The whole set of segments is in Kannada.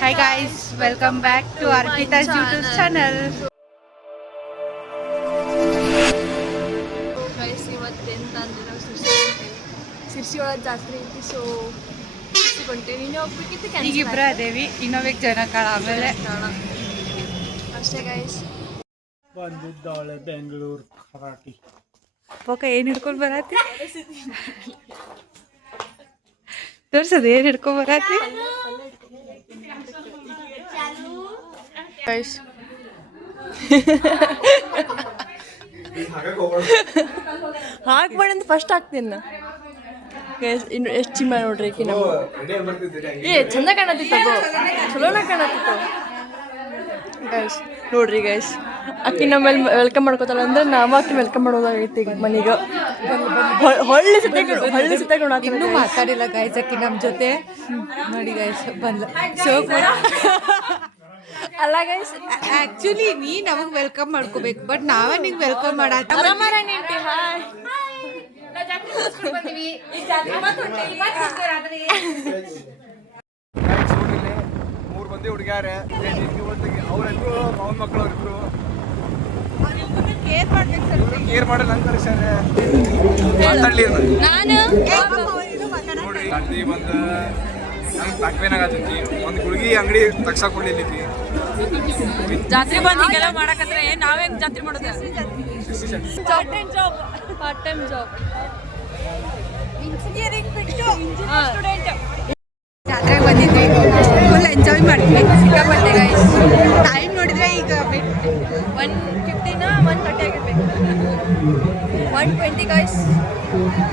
Hi guys, welcome back to Arpita's YouTube channel. Guys, ಇವತ್ತೆಂತ ಅಂದ್ರೆ ನಾವು ಸಿರ್ಸಿ ಒಳಗೆ ಜಾತ್ರೆ ಐತಿ. ಸೊ ಕೊಂಟೆ ನೀನೇ ಹೋಗ್ಬೇಕಿತ್ತು, ಈಗ ಇಬ್ಬರ ಅದೇವಿ, ಇನ್ನೊಬ್ಬಕ್ಕೆ ಜನ ಕಾಳ ಆಮೇಲೆ ಅಷ್ಟೇ ಗೈಸ್. ಬಂದಿದ್ದಾಳೆ ಬೆಂಗಳೂರು ಕರಾಟಿ. ಪೋಕ ಏನು ಹಿಡ್ಕೊಂಡು ಬರತ್ತಿ? ತೋರ್ಸದ ಏನು ಹಿಡ್ಕೊಂಡು ಬರತ್ತಿ? ಗೈಸ್ ಹಾಕ್ಬೇಡಂತ ಫಸ್ಟ್ ಹಾಕ್ತೀನಿ ಗೈಸ್. ಇನ್ನು ಎಷ್ಟು ಚಿಮ್ಮ ನೋಡ್ರಿ ಈಕಿ ನಮ್ಮ ಚಂದ ಕಾಣತ್ತಿತ್ತು, ಚಲೋನ ಕಾಣತ್ತಿತ್ತು ಗೈಸ್. ನೋಡ್ರಿ ಗೈಸ್, ಅಕ್ಕಿ ನಮ್ಮಲ್ಲಿ ವೆಲ್ಕಮ್ ಮಾಡ್ಕೋತಾಳ ಅಂದ್ರೆ ನಾವು ಅಕ್ಕಿ ವೆಲ್ಕಮ್ ಮಾಡೋದಾಗೈತಿ ಈಗ ಮನೀಗ. ಹೊಳ್ಳಿ ಸಿದ್ಧ ಇನ್ನೂ ಮಾತಾಡಿಲ್ಲ ಗೈಸ್ ಅಕ್ಕಿ ನಮ್ಮ ಜೊತೆ. ನೋಡಿ ಗೈಸ್ ಬಂದ್ಲ. ಸೊ ಅಲ್ಲ ಗೈಸ್, ಆಕ್ಚುಲಿ ನೀ ನಮಗೆ ವೆಲ್ಕಮ್ ಮಾಡ್ಕೋಬೇಕು, ಬಟ್ ನಾವೇ ನಿಂಗೆ ವೆಲ್ಕಮ್ ಮಾಡತ್ತ. ಮೂರು ಮಂದಿ ಹುಡುಗ್ಯಾರೆ, ಅವ್ರೆಲ್ಲರೂ ಅವನ ಮಕ್ಕಳು ಅವರಿಬ್ರು ಕೇರ್ ಮಾಡಿ ನಂಗೆ ಕಳಿಸ್ಯಾರೆ. ಮಾತಾಡ್ಲಿ ನೋಡ್ರಿ, ಅಲ್ಲಿ ಒಂದು ನಂಗೆ ಬ್ಯಾಕ್ಪೇನಾಗತ್ತೈತಿ. ಒಂದು ಗುಳಿಗೆ ಅಂಗಡಿ ತಗ್ಸಾಕ್ ಕೊಂಡಿದ್ದೀವಿ. ಜಾತ್ರೆ ಬಂದು ಹಿಂಗೆಲ್ಲ ಮಾಡಕತ್ರೆ ನಾವೇ ಜಾತ್ರೆ ಮಾಡೋದು? ಪಾರ್ಟ್ ಟೈಮ್ ಜಾಬ್ ಇಂಜಿನಿಯರಿಂಗ್ ಬಿಟ್ಟು ಸ್ಟೂಡೆಂಟ್. ಜಾತ್ರೆಗೆ ಬಂದಿದ್ವಿ, ಫುಲ್ ಎಂಜಾಯ್ ಮಾಡ್ತೀವಿ ಸಿಕ್ಕಾಪಟ್ಟೆ ಗೈಸ್. ಟೈಮ್ ನೋಡಿದ್ರೆ ಈಗ 1:50 1:30 ಆಗಿರ್ಬೇಕು. 1:20 ಗೈಸ್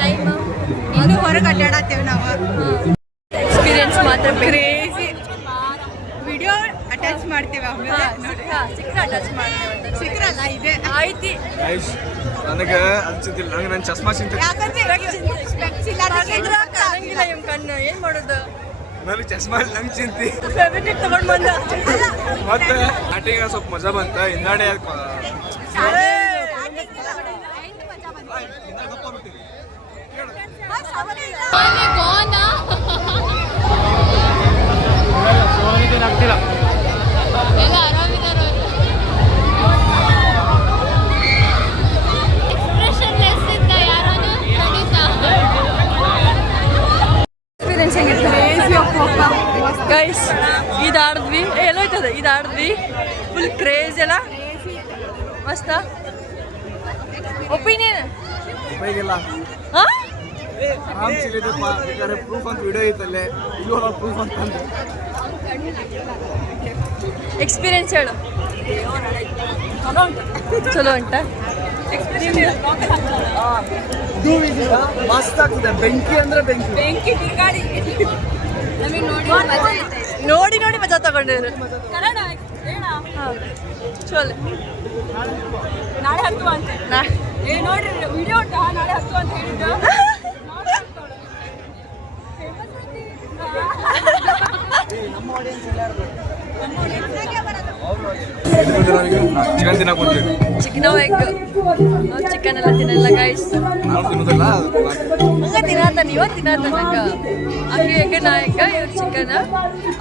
ಟೈಮ್. ಇನ್ನು ಹೊರಗೆ ಅಡ್ಡಾಡತ್ತೇವೆ ನಾವು. ಎಕ್ಸ್ಪೀರಿಯನ್ಸ್ ಮಾತ್ರ ಕ್ರೇಜಿ. ವಿಡಿಯೋ ಅಟ್ಯಾಚ್ ಮಾಡ್ತೇವೆ ಆಮೇಲೆ. ಸಿಕ್ಕರೆ ಅಟ್ಯಾಚ್ ಮಾಡ್ತೇವೆ. ಸಿಕ್ರಲ್ಲ ಇದೆ ಆಯ್ತಿ ಗೈಸ್. ನನಗೆ ಅನ್ಸಿದ್ದಿಲ್ಲ, ನಂಗೆ ನನ್ನ ಚಸ್ಮಾ ಚಿಂತೆ. ಕಾಣಂಗಿಲ್ಲ ಇವ್ ಕಣ್ಣು, ಏನ್ ಮಾಡೋದು? ನನಗೆ ಚಸ್ಮಾ ಇಲ್ಲ, ನಂಗೆ ಚಿಂತೆ. ಫೆವಿಟಿಕ್ ತಗೊಂಡ್ ಬಂದ ಮತ್ತೆ ಸ್ಟಾರ್ಟಿಂಗ್ ಸ್ವಲ್ಪ ಮಜಾ ಬಂತ. ಹಿಂದಾಡೆ ಆಗ್ತಿಲ್ಲ. ಎಲ್ಲ ಆರಾಮಿದಾರ ಎಕ್ಸ್ಪ್ರೆಷನ್ ಲೆಸ್ ಇದ್ದ ಯಾರೋನು ಖಂಡಿತ. Experience ಹೆಂಗಿರ್ತದೆ guys? ಇದಾಡಿದ್ವಿ, ಎಲ್ಲೋ ಐತದ, ಇದಾಡಿದ್ವಿ ಫುಲ್ ಕ್ರೇಜ್ ಎಲ್ಲ ಮಸ್ತ. ಒಪಿನಿಯನ್ ಉಪಯೋಗಿಲ್ಲ. ಪ್ರೂಫ್ ಅಂತ ವಿಡಿಯೋ ಐತಲ್ಲೇ, ಇಲ್ಲೂ ಪ್ರೂಫ್ ಅಂತಂದ್ರೆ ಎಕ್ಸ್ಪೀರಿಯನ್ಸ್ ಹೇಳು. ಚಲೋ ಉಂಟ ಮಸ್ತ್ ಆಗ್ತದೆ. ಬೆಂಕಿ ಅಂದ್ರೆ ಬೆಂಕಿ. ನೋಡಿ ನೋಡಿ ಮಜಾ ತಗೊಂಡಿದ್ರು. ಚಲೋ ನಾಳೆ 10 ಅಂತ ನೋಡ್ರಿ ವಿಡಿಯೋ ಉಂಟಾ? ನಾಳೆ 10 ಅಂತ ಹೇಳಿದ್ದು. ಚಿಕನ್ ತಿನ್ನಕ್ ಬಂದ್ವಿ. ಚಿಕನ್ ಎಗ್, ಚಿಕನ್ ಎಲ್ಲ ತಿನ್ನಲ್ಲ ಗೈಸ್. ನಾವು ತಿನ್ನೋದಿಲ್ಲ. ಹಂಗ ತಿನ್ನತ್ತ, ನೀವ ತಿನ್ನತ್ತ. ನಂಗ ಆಕೆ ಎಗ್, ನಾ ಎಗ್, ಇವ್ರು ಚಿಕನ್.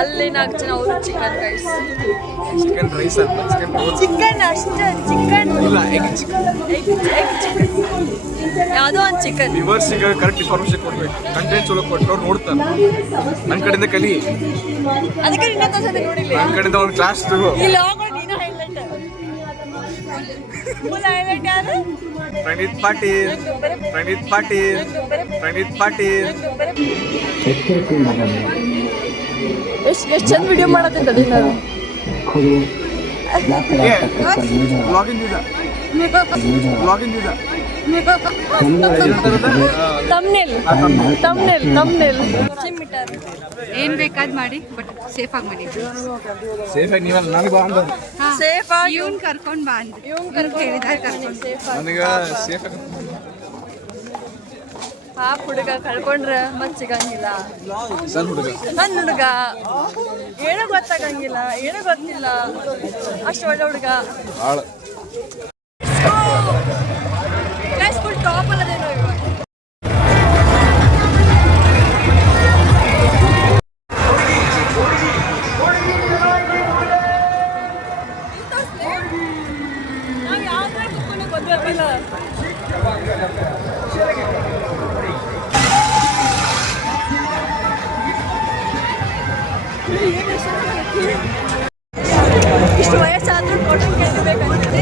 ಅಲ್ಲಿ 4 ಜನ ಅವರು ಚಿಕನ್ ಗೈಸ್. ಚಿಕನ್ ರೈಸ್ ಅಂತ, ಚಿಕನ್ ಚಿಕನ್ ಅಷ್ಟೇ, ಚಿಕನ್ ಇಲ್ಲ, ಎಗ್ ಚಿಕನ್. ಎಗ್ ಚಿಕನ್ ಯಾವುದೋ ಒಂದು ಚಿಕನ್. ವ್ಯೂವರ್ಸಿಗೆ ಕರೆಕ್ಟ್ ಇನ್ಫಾರ್ಮೇಶನ್ ಕೊಡ್ಬೇಕು. ಕಂಟೆಂಟ್ ಚಲೋ ಕೊಟ್ಟವ್ರು ನೋಡ್ತಾರೆ. ನನ್ನ ಕಡೆಯಿಂದ ಕಲಿ. ಅದಕ್ಕೆ ನಿನ್ನ ತೋರ್ಸೋದು ನೋಡಿಲ್ಲ. ನನ್ನ ಕಡೆಯಿಂದ ಒಂದು ಕ್ಲಾಸ್ ತಗೋ. ಇಲ್ಲ ನೀನು ಹೈಲೈಟ್. ಫುಲ್ ಹೈಲೈಟ್ ಯಾರು? ಪ್ರಣೀತ್ ಪಾಟೀಲ್. ಪ್ರಣೀತ್ ಪಾಟೀಲ್. ಪ್ರಣೀತ್ ಪಾಟೀಲ್. ಎಷ್ಟು ಚಂದ ವಿಡಿಯೋ ಮಾಡತ್ತಿದ್ದ ನಾನು. ಬ್ಲಾಗಿಂಗ್ ಇದೆ, ಬ್ಲಾಗಿಂಗ್ ಇದೆ. ತಮ್ನೆಲ್ ಏನ್ ಬೇಕಾದ್ ಮಾಡಿ, ಬಟ್ ಸೇಫ್ ಆಗಿ ಮಾಡಿ. ಸೇಫ್ ಆಗಿ ನೀವಲ್ಲ, ನನಗೆ ಬಾ ಅಂದ. ಸೇಫ್ ಆಗಿ ಇವ್ನ್ ಕರ್ಕೊಂಡ್ ಬಾ ಅಂದ್. ಹೇಳಿದಾಗ ಕರ್ಕೊಂಡ್ ನನಗೆ ಸೇಫ್ ಆಗಿ. ಪಾಪ ಹುಡುಗ ಕಳ್ಕೊಂಡ್ರೆ ಮತ್ತೆ ಸಿಗಂಗಿಲ್ಲ. ಸಣ್ಣ ಹುಡುಗ, ನನ್ನ ಹುಡುಗ ಏನೋ ಗೊತ್ತಾಗಂಗಿಲ್ಲ, ಏನೋ ಗೊತ್ತಿಲ್ಲ, ಅಷ್ಟು ಒಳ್ಳೆ ಹುಡುಗ. ಭಾಳ ಫುಲ್ ಟಾಪ್ ಅಲ್ಲದೇನೋ ಇವಾಗ. ಇಷ್ಟು ವಯಸ್ಸಾದ್ರೂ ಕಾಟನ್ ಕ್ಯಾಂಡಿ ಬೇಕಂತಿದೆ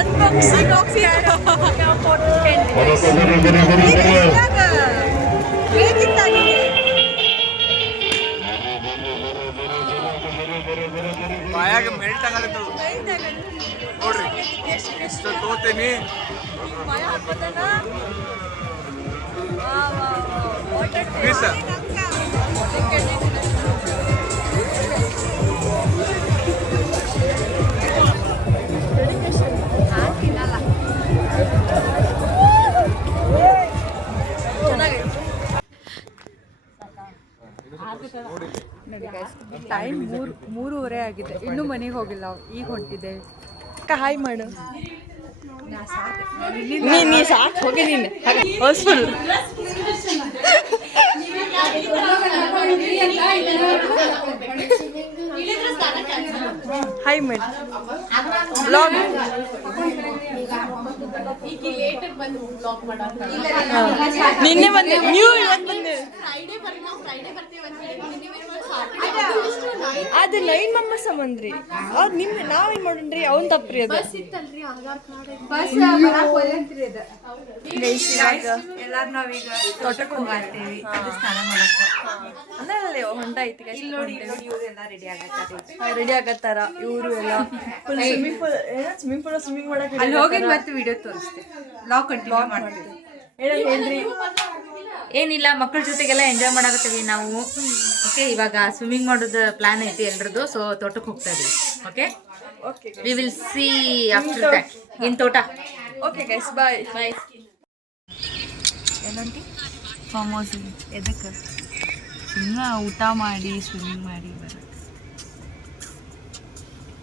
ಅನ್ಬಾಕ್ಸಿಂಗ್ ಆಫ್ ಕಾಟನ್ ಕ್ಯಾಂಡಿ ಬಾಯಾಗ ಮೆಲ್ಟ್ ಆಗಲಿದ್ದು ನೋಡ್ರಿ ಇಷ್ಟು ತೋತೇನಿ ಮೀಸ ಟೈಮ್ 3:30 ಆಗಿದೆ, ಇನ್ನೂ ಮನೆಗೆ ಹೋಗಿಲ್ಲ. ಈಗ ಹೊಂಟಿದ್ದೇವೆ. ಹಾಯ್ ಮಾಡು. ನೀ ಸಾಕು ಹೋಗಿ ನೀನು ಹೌಸ್ಫುಲ್. ಹಾಯ್ ಮೇಡ್ ಬ್ಲಾಗ್ ನಿನ್ನೆ ಬಂದೆ ನೀವು ಇವತ್ತು ಬಂದೆ. ಅದು ನೈನ್ ಮೆಂಬರ್ಸ್ ಬಂದ್ರಿ. ಅವ್ರು ನಿಮ್ಮ ನಾವೇನ್ ಮಾಡೋಣ್ರಿ ಅವ್ನು ತಪ್ಪ್ರಿ ಅದು. ಎಲ್ಲಾರು ನಾವೀಗ ತೋಟಕ್ಕೆ ಹೋಗ್ತೀವಿ ಸ್ನಾನ ಮಾಡಕ್ಕೆ. ಅಂದ್ರೆ ಹೊಂಟ ಐತಿ ಇವರೆಲ್ಲ ರೆಡಿ ಆಗತ್ತಾರ ಇವರು ಎಲ್ಲ ಫುಲ್ ಸ್ವಿಮ್ಮಿಂಗ್ ಪೂಲ್ ಸ್ವಿಮ್ಮಿಂಗ್ ಮಾಡಕ್ಕೆ ಅಲ್ಲಿ ಹೋಗಿ ಮತ್ತೆ ವಿಡಿಯೋ ತೋರಿಸ್ತೇವೆ. ಲಾಗ್ ಕಂಟಿನ್ಯೂ ಮಾಡ್ತೀವಿ. ಹೇಳ್ರಿ. ಏನಿಲ್ಲ, ಮಕ್ಕಳ ಜೊತೆಗೆಲ್ಲ ಎಂಜಾಯ್ ಮಾಡಕತ್ತೀವಿ ನಾವು. ಓಕೆ, ಇವಾಗ ಸ್ವಿಮ್ಮಿಂಗ್ ಮಾಡೋದು ಪ್ಲಾನ್ ಐತಿ ಎಲ್ರದ್ದು. ಸೊ ತೋಟಕ್ಕೆ ಹೋಗ್ತಾ ಇದೀವಿ. Okay, we will see after that in ತೋಟ. ಓಕೆ ಗೈಸ್, ಬಾಯ್ ಬಾಯ್. ಏನಂತಿ ಫಾರ್ಮ್ ಹೌಸ್ ಎದಕ್ಕೆ ಸುಮ್ಮನೆ ಊಟ ಮಾಡಿ ಸ್ವಿಮ್ಮಿಂಗ್ ಮಾಡಿ ಬರೋದು.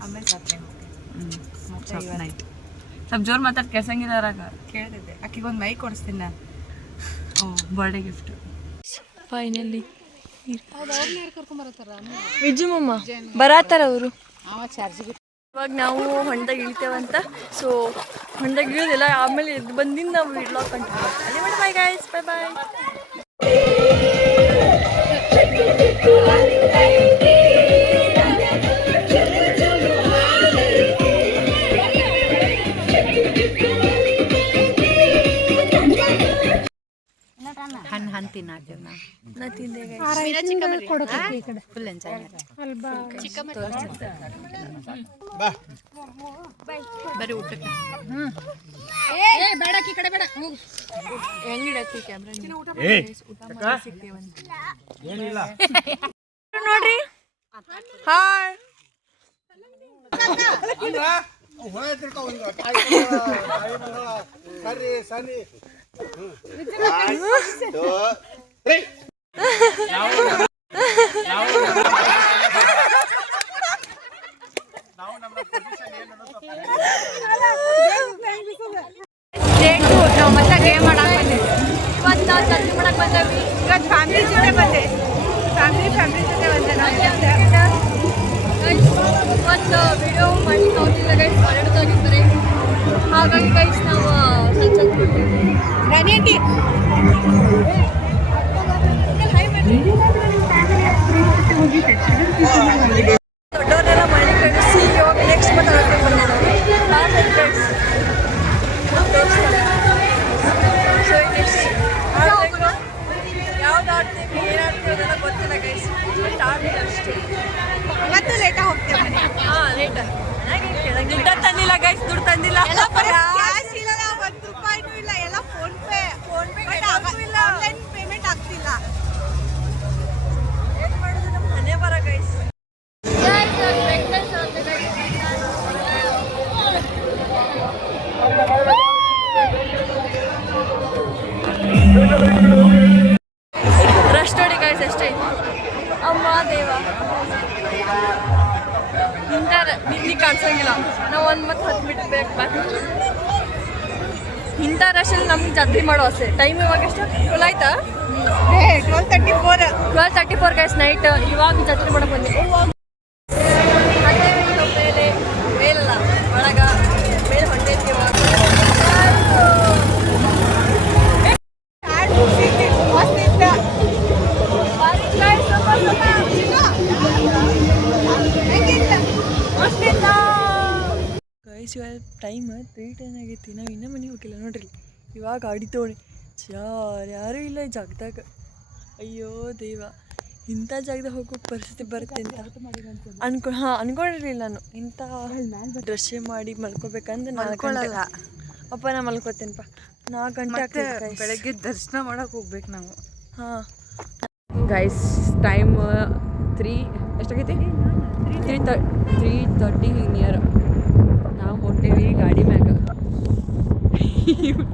ಆಮೇಲೆ ಜಾತ್ರೆ ಸ್ವಲ್ಪ ಜೋರು ಮಾತಾಡಿ ಕೆಲ್ಸಂಗಿದಾರಾಗ ಕೇಳ್ತಿದ್ದೆ. ಆಕಿಗೆ ಒಂದು ಮೈಕ್ ಕೊಡಿಸ್ತೀನಿ ನಾನು. ಬರ್ಡೇ ಗಿಫ್ಟ್ ಫೈನಲಿ ವಿಜು ಮಮ್ಮ ಬರತ್ತಾರ ಅವರು. ಇವಾಗ ನಾವು ಹೊಂಡದಾಗ ಇಳಿತೇವಂತ. ಸೊ ಹೊಂಡದಾಗ ಇಳಿಯೋದಿಲ್ಲ, ಆಮೇಲೆ ಎದ್ದು ಬಂದಿಂದ ನಾವು ಇಡ್ಲಾಕ್ ಕಂಟಿನ್ಯೂ. ಅದೇ ಮಾಡಿ ಬಾಯ್ ಗೈಸ್, ಬಾಯ್ ಬಾಯ್. ಹಣ್ಣು ತಿನ್ನಾಕ ನಾ ತಿಂದೆ ಫುಲ್ ಎಂಜಾಯ್ ಬರೀ ಊಟಕ್ಕೆ. ಹೆಂಗಿಡತ್ತಿ ಕ್ಯಾಮ್ರಾ ನೋಡ್ರಿ. ಹಾಯ್ ನಾವು ಮತ್ತೆ ಗೇಮ್ ಮಾಡಕ್ಕೆ ಬಂದಿದ್ವಿ. ಇವತ್ತು ನಾವು ಚರ್ಚೆ ಮಾಡಕ್ಕೆ ಬಂದೇವಿ. ಇವತ್ತು ಫ್ಯಾಮಿಲಿ ಜೊತೆ ಬಂದೆ. ಫ್ಯಾಮಿಲಿ ಜೊತೆ ಬಂದೆ ನಾವು. ಒಂದು ವಿಡಿಯೋ ಮಾಡಿ ನೋಡಿಲ್ಲ ಗೈಸ್, ಹೊರಡ್ತಾಗಿದ್ದಾರೆ. ಹಾಗಾಗಿ ಗೈಸ್ ನಾವು ಸ್ವಲ್ಪ ರಾಣಿಯಂಟಿ ದೊಡ್ಡವರೆಲ್ಲ ಮನೆ ಕಳಿಸಿ ಇವಾಗ ನೆಕ್ಸ್ಟ್ ಮಾತಾಡೋಕ್ಕೆ ಬಂದಿದ್ದಾರೆ. ಸೊ ಯಾವ್ದು ಆಡ್ತೀವಿ ಏನಾಡ್ತೀವಿ ಅದೆಲ್ಲ ಗೊತ್ತಿಲ್ಲ ಗೈಸ್. ಬಟ್ ಆಡ್ತೀವಿ ಅಷ್ಟೇ. ಇವತ್ತು ಲೇಟಾಗಿ ಹೋಗ್ತೇವೆ. ಹಾಂ ಲೇಟ್. ದುಡ್ಡ ತಂದಿಲ್ಲ ಗೈಸ್, ದುಡ್ಡು ತಂದಿಲ್ಲ. ಕ್ಯಾಶ್ ಇಲ್ಲ, ₹1 ಇಲ್ಲ, ಎಲ್ಲ ಫೋನ್ ಪೇ ಇಲ್ಲ. ಆನ್ಲೈನ್ ಪೇಮೆಂಟ್ ಆಗ್ತಿಲ್ಲ. ಏನು ಮಾಡೋದು, ನಮ್ಮ ಮನೆ ಬರ ಗೈಸ್. ರಶ್ ನೋಡಿ ಗೈಸ್ ಎಷ್ಟೈತಿ. ಅಮ್ಮ ದೇವ ಇಂಥ ಇಲ್ಲಿ ಕಾಣಿಸಂಗಿಲ್ಲ. ನಾವು 1 ಮತ್ತು 10 ಮಿನಿಟ್ ಬೇಕು ಬಾಕಿ. ಇಂಥ ರಶಲ್ಲಿ ನಮ್ಗೆ ಜಾತ್ರೆ ಮಾಡೋ ಆಸೆ. ಟೈಮ್ ಇವಾಗ ಎಷ್ಟು 12 ಆಯ್ತಾ? 12:34 ಗೈಸ್ ನೈಟ್. ಇವಾಗ ಜಾತ್ರೆ ಮಾಡಕ್ಕೆ ಬಂದೆ. ಮೇಲೆ ಮೇಲಲ್ಲ ಒಳಗ ಮೇಲೆ ಹೊಂಟೈತಿ ಇವಾಗ. ಬಾರಿ guys, ಸ್ವಲ್ಪ ಗೈಸ್ ಇವಾಗ ಟೈಮ್ 3:10 ಆಗೈತಿ. ನಾವು ಇನ್ನೂ ಮನೆಗೆ ಹೋಗಿಲ್ಲ ನೋಡ್ರಿ. ಇವಾಗ ಗಾಡಿ ತೊಗೊಂಡು ಯಾರೂ ಇಲ್ಲ ಈ ಜಾಗದಾಗ. ಅಯ್ಯೋ ದೇವ, ಇಂಥ ಜಾಗದಾಗ ಹೋಗೋ ಪರಿಸ್ಥಿತಿ ಬರುತ್ತೆ ಅಂತ ಅನ್ಕೊಂಡಿರ್ಲಿಲ್ಲ ನಾನು. ಇಂಥ ಡ್ರೆಸ್ಸೇ ಮಾಡಿ ಮಲ್ಕೋಬೇಕಂದ್ರೆ 4 ಗಂಟೆ ಅಪ್ಪ ನಾ ಮಲ್ಕೋತೇನಪ್ಪ. 4 ಗಂಟೆ ಆಗ್ತದೆ ಬೆಳಗ್ಗೆ ದರ್ಶನ ಮಾಡಕ್ಕೆ ಹೋಗ್ಬೇಕು ನಾವು. ಹಾಂ ಗೈಸ್ ಟೈಮ್ 3 ಎಷ್ಟಾಗೈತಿ? 3:30 ನಿಯರ್. ನಾವು ಹೊಂಟೇವಿ ಗಾಡಿ ಮ್ಯಾಗ.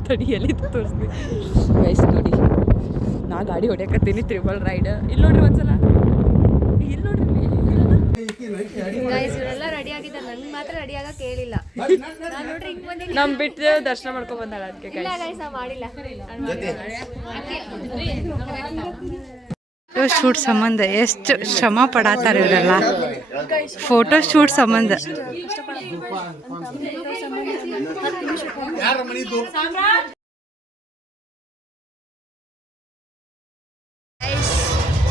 ತಡಿಯಲ್ಲಿ ತೋರಿಸ್ಬೇಕು ಗೈಸ್. ನೋಡಿ ನಾ ಗಾಡಿ ಹೊಡ್ಯಾಕತ್ತೀನಿ, ತ್ರಿಬಲ್ ರೈಡ್. ಇಲ್ಲಿ ನೋಡ್ರಿ ಒಂದ್ಸಲ, ಇಲ್ಲಿ ನೋಡ್ರಿ. ಗೈಸ್ ಇವರೆಲ್ಲ ರೆಡಿ ಆಗಿದ್ದಾರೆ, ನಂಗೆ ಮಾತ್ರ ರೆಡಿ ಆಗಕ್ಕೆ ಹೇಳಿಲ್ಲ. ನಾನು ನೋಡ್ರಿ ಹಿಂಗೆ ಬಂದಿಲ್ಲ. ನಮ್ಮ ಬಿಟ್ಟು ದರ್ಶನ ಮಾಡ್ಕೊಂಡು ಬಂದಾಳ ಅದಕ್ಕೆ ಇಲ್ಲ ಗೈಸ್ ನಾವು ಮಾಡಿಲ್ಲ. ಫೋಟೋ ಶೂಟ್ ಸಂಬಂಧ ಎಷ್ಟು ಶ್ರಮ ಪಡಾತಾರೆ ಇವರೆಲ್ಲ. ಫೋಟೋ ಶೂಟ್ ಸಂಬಂಧ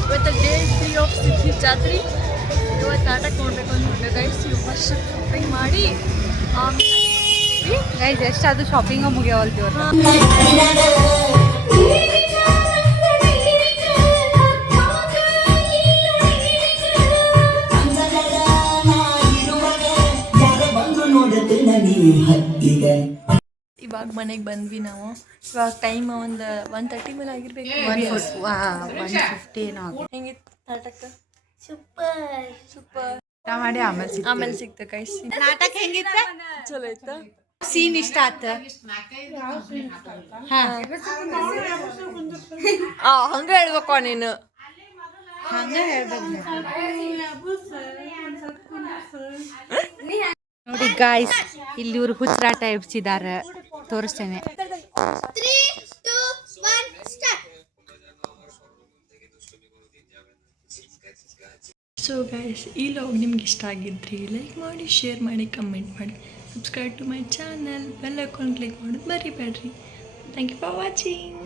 ಇವತ್ತು ಡೇ 3 ಆಫ್ ಸಿದ್ಧಿ ಜಾತ್ರೆ. ಇವತ್ತು ನಾಟಕ ನೋಡ್ಬೇಕು ಅಂದ್ಕೊಂಡೆ ಗೈಸ್. ವರ್ಷ ಶಾಪಿಂಗ್ ಮಾಡಿ ಗೈಸ್ ಎಷ್ಟಾದರೂ ಶಾಪಿಂಗ ಮುಗಿಯವಲ್ತು ಇವತ್ತು. ಇವಾಗ ಮನೆಗೆ ಬಂದ್ವಿ ನಾವು. ಇವಾಗ ಟೈಮ್ ಒಂದು 1:30 ಮೇಲೆ ಆಗಿರ್ಬೇಕು. 1:50 ಏನೋ ಹೆಂಗಿತ್ತು ನಾಟಕ? Super super. ಮಾಡಿ ಆಮೇಲೆ ಸಿಗ್ತ ಗೈಸ್. ನಾಟಕ ಹೆಂಗಿತ್ತ? ಚಲೋ ಆಯ್ತಾ? ಸೀನ್ ಇಷ್ಟ ಆತ? ಹಂಗ ಹೇಳ್ಬೇಕು ನೀನು. ಹಂಗ ಹೇಳ್ಬೇಕು ನೋಡಿ ಗಾಯ್ಸ್. ಇಲ್ಲಿ ಇವ್ರು ಹುಚ್ಚರಾಟ ಎಬ್ಸಿದಾರ, ತೋರಿಸ್ತೇನೆ. ಸೊ ಗೈಸ್ ಈ ಲಾಗ್ ನಿಮ್ಗೆ ಇಷ್ಟ ಆಗಿದ್ರಿ ಲೈಕ್ ಮಾಡಿ, ಶೇರ್ ಮಾಡಿ, ಕಮೆಂಟ್ ಮಾಡಿ, subscribe to my channel, bell icon click ಮಾಡೋದು ಮರಿಬೇಡ್ರಿ. Thank you for watching.